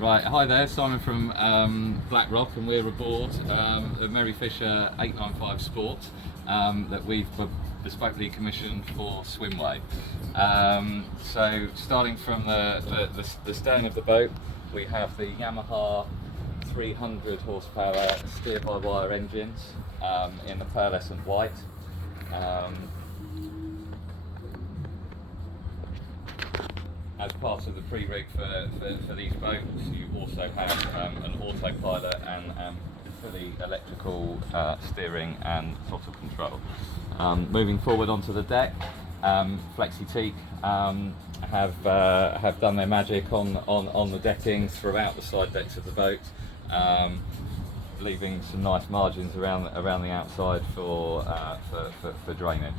Right, hi there, Simon from BlackRock, and we're aboard the Merry Fisher 895 Sport that we've bespokely commissioned for SwimWay. So starting from the stern of the boat, we have the Yamaha 300 horsepower steer-by-wire engines in the pearlescent white. As part of the pre-rig for these boats, you also have an autopilot and fully electrical steering and throttle control. Moving forward onto the deck, Flexi-Teak have done their magic on the decking throughout the side decks of the boat, leaving some nice margins around the outside for drainage.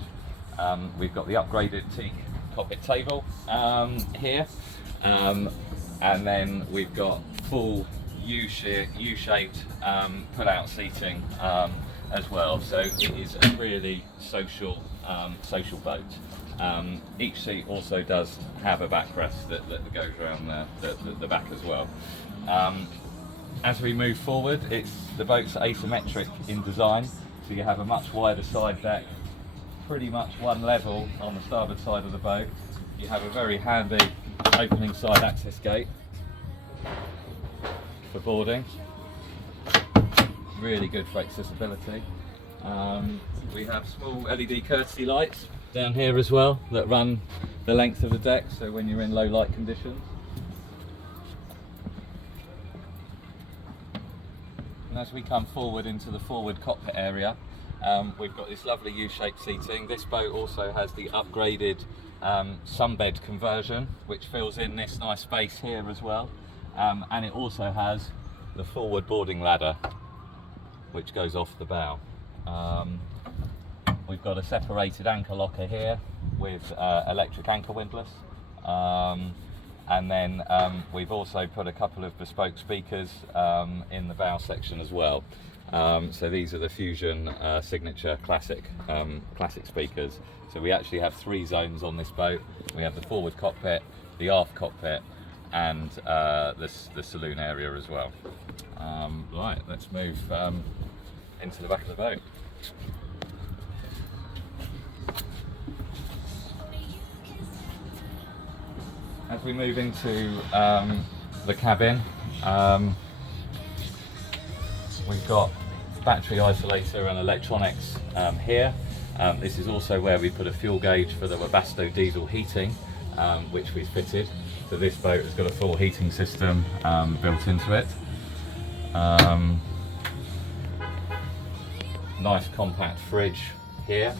We've got the upgraded teak cockpit table here, and then we've got full U-shaped pull-out seating as well. So it is a really social boat. Each seat also does have a backrest that goes around the back as well. As we move forward, the boat's asymmetric in design, so you have a much wider side deck, pretty much one level on the starboard side of the boat. You have a very handy opening side access gate for boarding. Really good for accessibility. We have small LED courtesy lights down here as well that run the length of the deck, so when you're in low light conditions. And as we come forward into the forward cockpit area, we've got this lovely U-shaped seating. This boat also has the upgraded sunbed conversion, which fills in this nice space here as well. And it also has the forward boarding ladder, which goes off the bow. We've got a separated anchor locker here with electric anchor windlass. And then we've also put a couple of bespoke speakers in the bow section as well. So these are the Fusion Signature Classic speakers. So we actually have 3 zones on this boat. We have the forward cockpit, the aft cockpit, and the saloon area as well. Right, let's move into the back of the boat. As we move into the cabin, we've got battery isolator and electronics here. This is also where we put a fuel gauge for the Webasto diesel heating, which we've fitted. So this boat has got a full heating system built into it. Nice compact fridge here.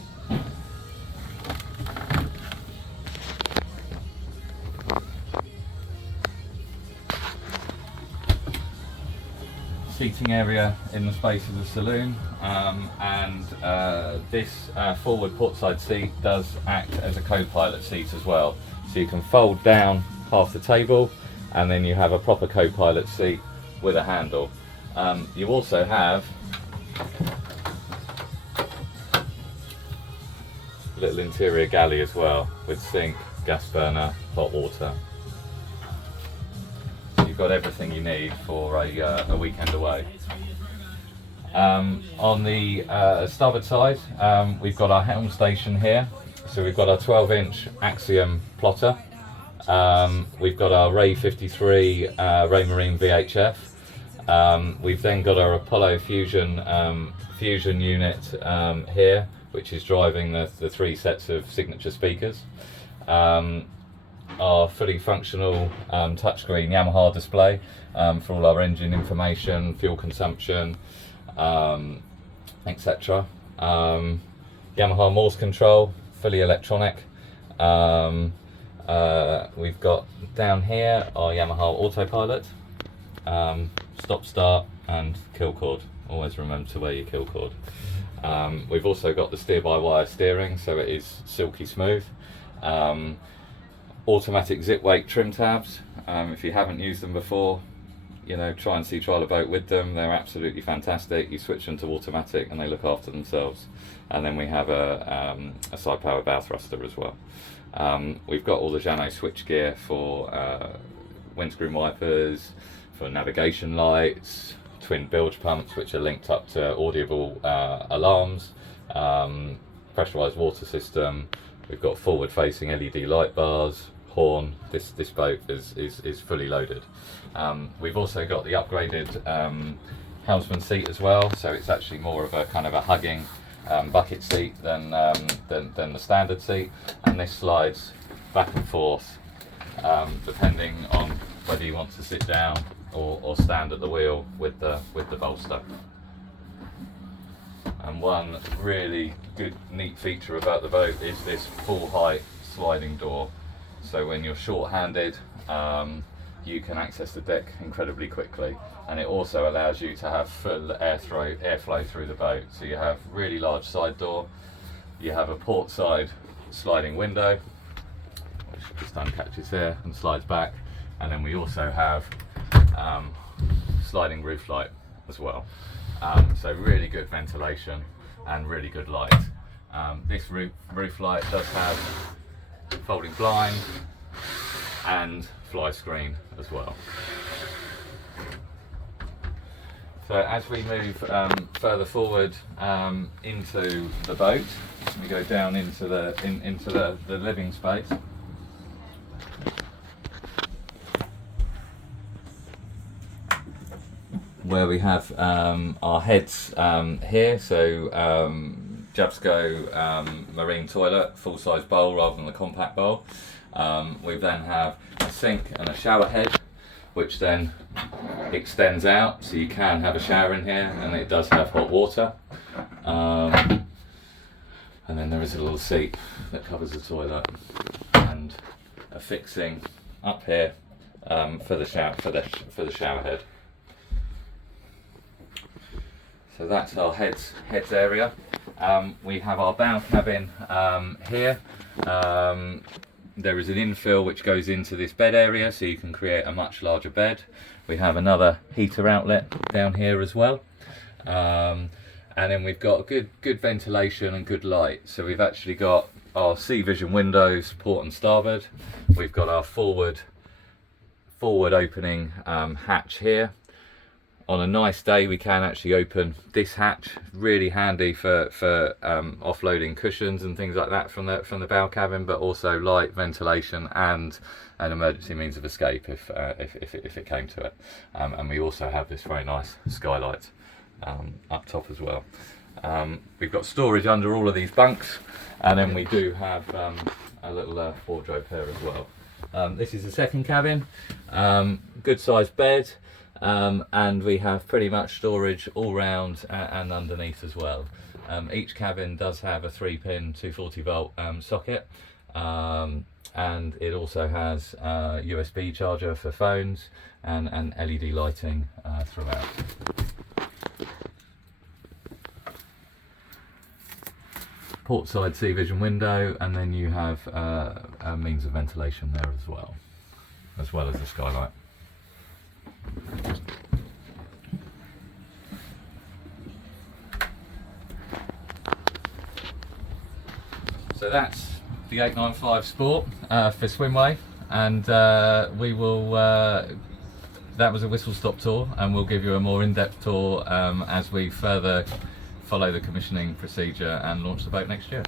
Seating area in the space of the saloon, and this forward portside seat does act as a co-pilot seat as well. So you can fold down half the table, and then you have a proper co-pilot seat with a handle. You also have a little interior galley as well, with sink, gas burner, hot water. You've got everything you need for a weekend away. On the starboard side, we've got our helm station here. So we've got our 12-inch Axiom plotter. We've got our Ray 53 Raymarine VHF. We've then got our Apollo Fusion unit here, which is driving the 3 sets of signature speakers. Our fully functional touchscreen Yamaha display for all our engine information, fuel consumption, etc. Yamaha Morse control, fully electronic. We've got down here our Yamaha autopilot, stop start and kill cord. Always remember to wear your kill cord. We've also got the steer-by-wire steering, so it is silky smooth. Automatic zip weight trim tabs. If you haven't used them before, try and trial a boat with them. They're absolutely fantastic. You switch them to automatic and they look after themselves. And then we have a side power bow thruster as well. We've got all the Jano switch gear for windscreen wipers, for navigation lights, twin bilge pumps which are linked up to audible alarms, pressurized water system. We've got forward facing LED light bars, horn. This boat is fully loaded. We've also got the upgraded helmsman seat as well, so it's actually more of a kind of a hugging bucket seat than the standard seat, and this slides back and forth depending on whether you want to sit down or stand at the wheel with the bolster. And one really good neat feature about the boat is this full height sliding door, so when you're short-handed you can access the deck incredibly quickly, and it also allows you to have full airflow through the boat. So you have really large side door, you have a port side sliding window which just uncatches there and slides back, and then we also have sliding roof light as well. So really good ventilation and really good light. This roof light does have folding blind and fly screen as well. So as we move further forward into the boat, we go down into the living space. Where we have our heads here, so Jabsco marine toilet, full-size bowl rather than the compact bowl. We then have a sink and a shower head, which then extends out, so you can have a shower in here, and it does have hot water. And then there is a little seat that covers the toilet, and a fixing up here for the shower head. So that's our heads area. We have our bow cabin here. There is an infill which goes into this bed area, so you can create a much larger bed. We have another heater outlet down here as well. And then we've got good ventilation and good light. So we've actually got our sea vision windows, port and starboard. We've got our forward opening hatch here. On a nice day we can actually open this hatch, really handy for offloading cushions and things like that from the bow cabin, but also light, ventilation and an emergency means of escape if it came to it. And we also have this very nice skylight up top as well. We've got storage under all of these bunks, and then we do have a little wardrobe here as well. This is the second cabin, good sized bed. And we have pretty much storage all round and underneath as well. Each cabin does have a 3-pin 240 volt socket, and it also has a USB charger for phones and LED lighting throughout. Port side sea vision window, and then you have a means of ventilation there as well as the skylight. So that's the 895 Sport for SwimWay, and we will. That was a whistle-stop tour, and we'll give you a more in-depth tour as we further follow the commissioning procedure and launch the boat next year.